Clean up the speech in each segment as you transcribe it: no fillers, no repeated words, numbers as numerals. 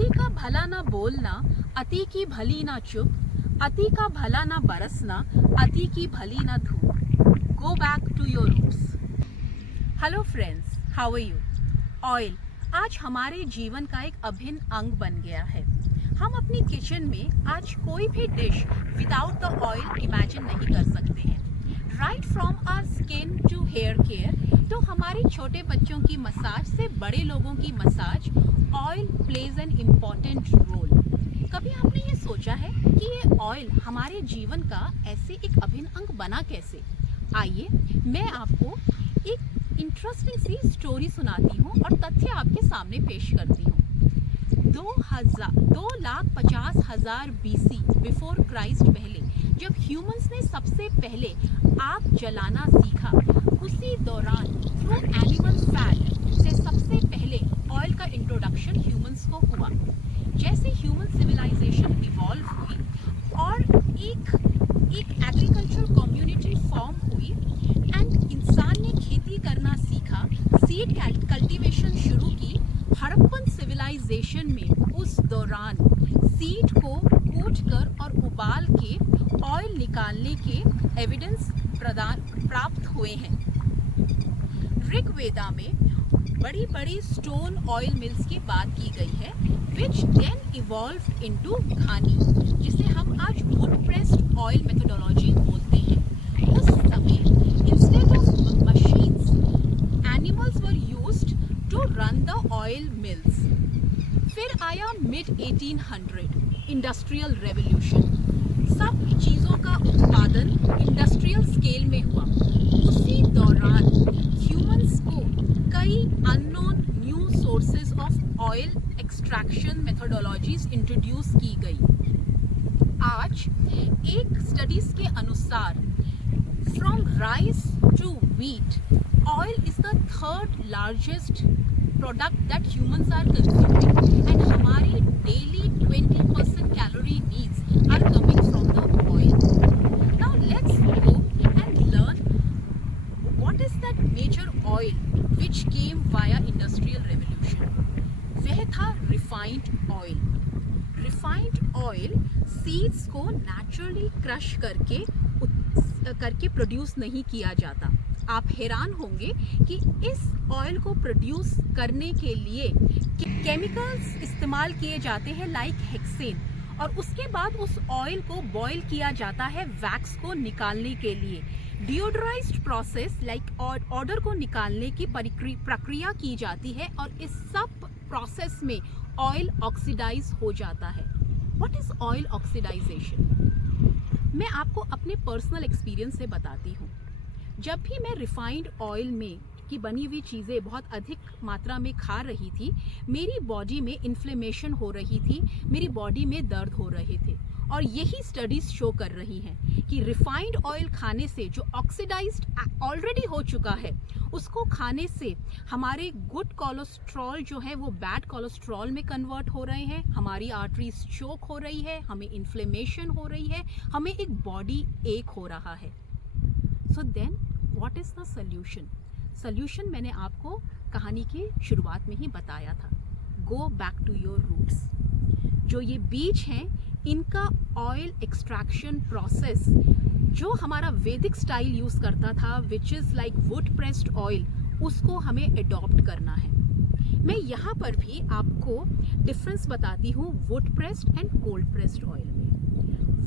अति का भला ना बोलना, अति की भली ना चुप, अति का भला ना बरसना, अति की भली ना धूप. Go back to your roots. Hello friends, how are you? Oil आज हमारे जीवन का एक अभिन्न अंग बन गया है. हम अपनी किचन में आज कोई भी dish without the oil imagine नहीं कर सकते हैं. Right from our skin to hair care, तो हमारे छोटे बच्चों की मसाज से बड़े लोगों की massage, oil plays an important role. कभी आपने ये सोचा है कि ये ऑयल हमारे जीवन का ऐसे एक अभिन्न अंग बना कैसे? आइए मैं आपको एक इंटरेस्टिंग सी स्टोरी सुनाती हूँ और तथ्य आपके सामने पेश करती हूँ. 2,50,000 BC बिफोर क्राइस्ट पहले जब ह्यूमंस ने सबसे पहले आग जलाना सीखा, उसी दौरान थ्रू एनिमल फैट से सबसे पहले ऑयल का इंट्रोडक्शन ह्यूमंस को हुआ. जैसे ह्यूमन सिविलाइजेशन इवॉल्व हुई और एक एग्रीकल्चर कम्युनिटी फॉर्म हुई एंड इंसान ने खेती करना सीखा, सीड कल्टीवेशन शुरू की. हड़प्पन सिविलाइजेशन में उस दौरान सीड को कूट कर और उबाल के ऑयल निकालने के एविडेंस प्राप्त हुए हैं. ऋग्वेदा में बड़ी बड़ी स्टोन ऑयल मिल्स की बात की गई है, विच देन इवॉल्व्ड इनटू घानी, जिसे हम आज वुड प्रेस्ड ऑयल मेथोडोलॉजी बोलते हैं. उस समय instead of machines, animals were used to run the oil mills. फिर आया मिड 1800 इंडस्ट्रियल रेवोल्यूशन. सब चीज़ों का उत्पादन इंडस्ट्रियल स्केल में हुआ. उसी दौरान ह्यूमंस को कई unknown new sources of oil extraction methodologies introduce की गई. आज एक स्टडीज के अनुसार from rice to wheat, oil is the third largest product that humans are consuming and हमारी daily 20% calorie needs are coming from the oil. Now let's go and learn what is that major oil which came via industrial revolution. वह था refined oil. Refined oil seeds को naturally crush करके produce नहीं किया जाता. आप हैरान होंगे कि इस ऑयल को प्रोड्यूस करने के लिए केमिकल्स इस्तेमाल किए जाते हैं लाइक हेक्सेन, और उसके बाद उस ऑयल को बॉयल किया जाता है वैक्स को निकालने के लिए. डिओडोराइज्ड प्रोसेस लाइक ऑर्डर को निकालने की प्रक्रिया की जाती है और इस सब प्रोसेस में ऑयल ऑक्सीडाइज हो जाता है. What is oil oxidisation? मैं आपको अपने पर्सनल एक्सपीरियंस से बताती हूँ. जब भी मैं रिफाइंड ऑयल में की बनी हुई चीज़ें बहुत अधिक मात्रा में खा रही थी, मेरी बॉडी में इन्फ्लेमेशन हो रही थी, मेरी बॉडी में दर्द हो रहे थे. और यही स्टडीज़ शो कर रही हैं कि रिफाइंड ऑयल खाने से जो ऑक्सीडाइज्ड ऑलरेडी हो चुका है, उसको खाने से हमारे गुड कोलेस्ट्रॉल जो है वो बैड कोलेस्ट्रॉल में कन्वर्ट हो रहे हैं, हमारी आर्टरीज चोक हो रही है, हमें इन्फ्लेमेशन हो रही है, हमें एक बॉडी एक हो रहा है. So then what is the solution? Solution मैंने आपको कहानी की शुरुआत में ही बताया था. Go back to your roots. जो ये बीज हैं, इनका ऑयल एक्सट्रैक्शन प्रोसेस जो हमारा वैदिक स्टाइल यूज़ करता था, which is like would pressed oil, उसको हमें एडॉप्ट करना है. मैं यहाँ पर भी आपको डिफरेंस बताती हूँ would pressed and cold pressed oil में.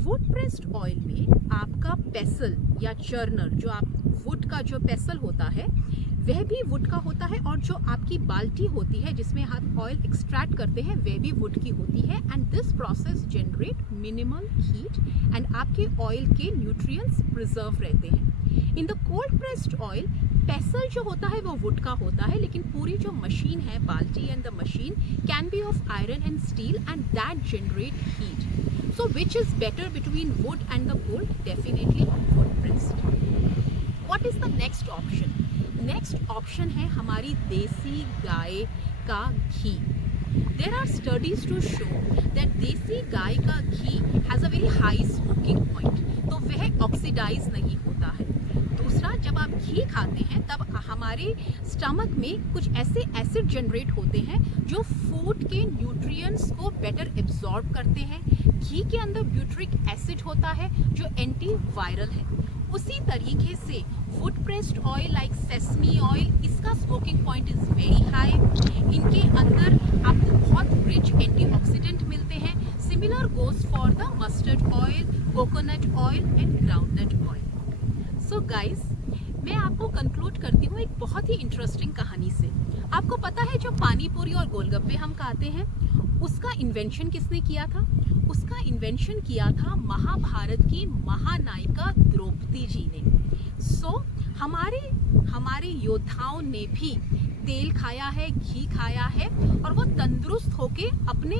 वुड प्रेस्ड ऑयल में आपका पेसल या चर्नर, जो आप वुड का जो पेसल होता है वह भी वुड का होता है, और जो आपकी बाल्टी होती है जिसमें आप ऑयल एक्सट्रैक्ट करते हैं वह भी वुड की होती है. And this process generate minimal heat and आपके ऑयल के न्यूट्रिएंट्स प्रिजर्व रहते हैं. In the cold pressed oil, पेसल जो होता है वो वुड का होता है, लेकिन पूरी जो मशीन है, बाल्टी and the machine can be of iron and steel and that generate heat. So which is better between wood and the coal? Definitely wood pressed. What is the next option? Next option है हमारी देसी गाय का घी. There are studies to show that देसी गाय का घी has a very high smoking point, तो वह oxidise नहीं होता है. दूसरी दूसरा, जब आप घी खाते हैं तब हमारे स्टमक में कुछ ऐसे एसिड जनरेट होते हैं जो फूड के न्यूट्रिएंट्स को बेटर एब्जॉर्ब करते हैं। घी के अंदर ब्यूटरिक एसिड होता है जो एंटी वायरल है। उसी तरीके से wood pressed oil like sesame oil, इसका smoking point is very high. इनके अंदर आपको बहुत रिच एंटीऑक्सीडेंट मिलते हैं। Similar goes for the mustard oil, coconut oil and groundnut oil. So guys, मैं आपको कंक्लूड करती हूँ एक बहुत ही इंटरेस्टिंग कहानी से। आपको पता है जो पानी पूरी और गोलगप्पे हम खाते हैं, उसका इन्वेंशन किसने किया था? उसका इन्वेंशन किया था महाभारत की महानायिका द्रौपदी जी ने। हमारे योद्धाओं ने भी तेल खाया है, घी खाया है, और वो तंदुरुस्त होके अपने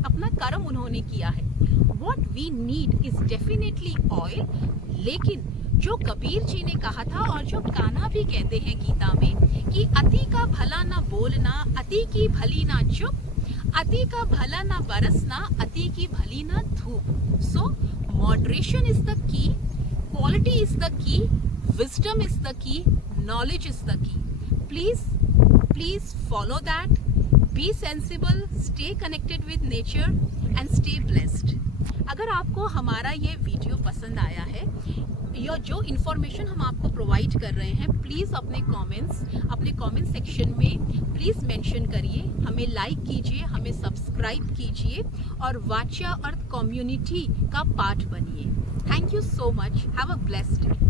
अपना कर्म उन्होंने किया है। What we need is definitely oil, लेकिन जो कबीर जी ने कहा था और जो कान्हा भी कहते हैं गीता में कि अति का भला ना बोलना, अति की भली ना चुप, अति का भला ना बरसना, अति की भली ना धूप। So moderation is the key, quality is the key, wisdom is the key, knowledge is the key. Please follow that. Be sensible, stay connected with nature and stay blessed. अगर आपको हमारा ये वीडियो पसंद आया है या जो इन्फॉर्मेशन हम आपको प्रोवाइड कर रहे हैं, प्लीज़ अपने कमेंट सेक्शन में प्लीज़ मेंशन करिए, हमें लाइक कीजिए, हमें सब्सक्राइब कीजिए और वाच्या अर्थ कम्युनिटी का पार्ट बनिए। Thank you so much. Have a blessed day.